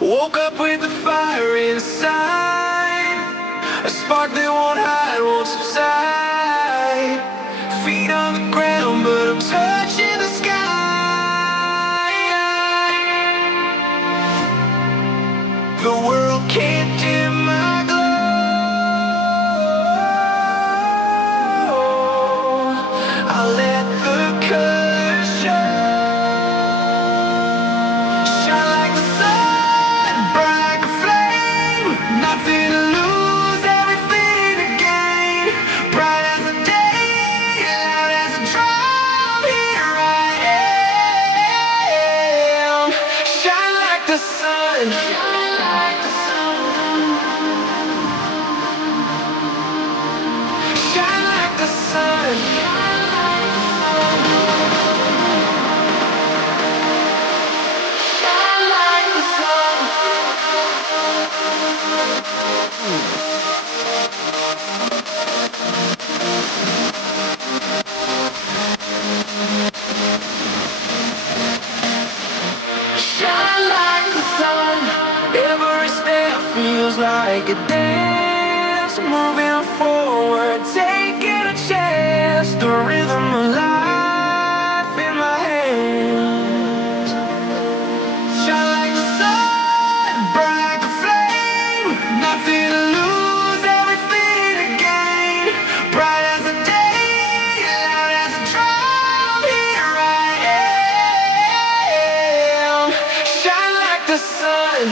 Woke up with the fire inside, a spark that won't hide, won't subside. Feet on the ground, but I'm touching the sky. The world can't dim my glow. I'll let the colors shine like the sun, burn like a flame. Nothing to lose, everything to gain. Bright as the day, loud as a drum. Here I am. Shine like the sun. Shine like the sun. Shine like the sun. Shine like the sun. Shine like the sun. Every step feels like a dance. Moving forward, taking a chance. The rhythm of life in my hands. Shine like the sun, burn like a flame. Nothing to lose, everything to gain. Bright as the day, loud as a drum. Here I am. Shine like the sun.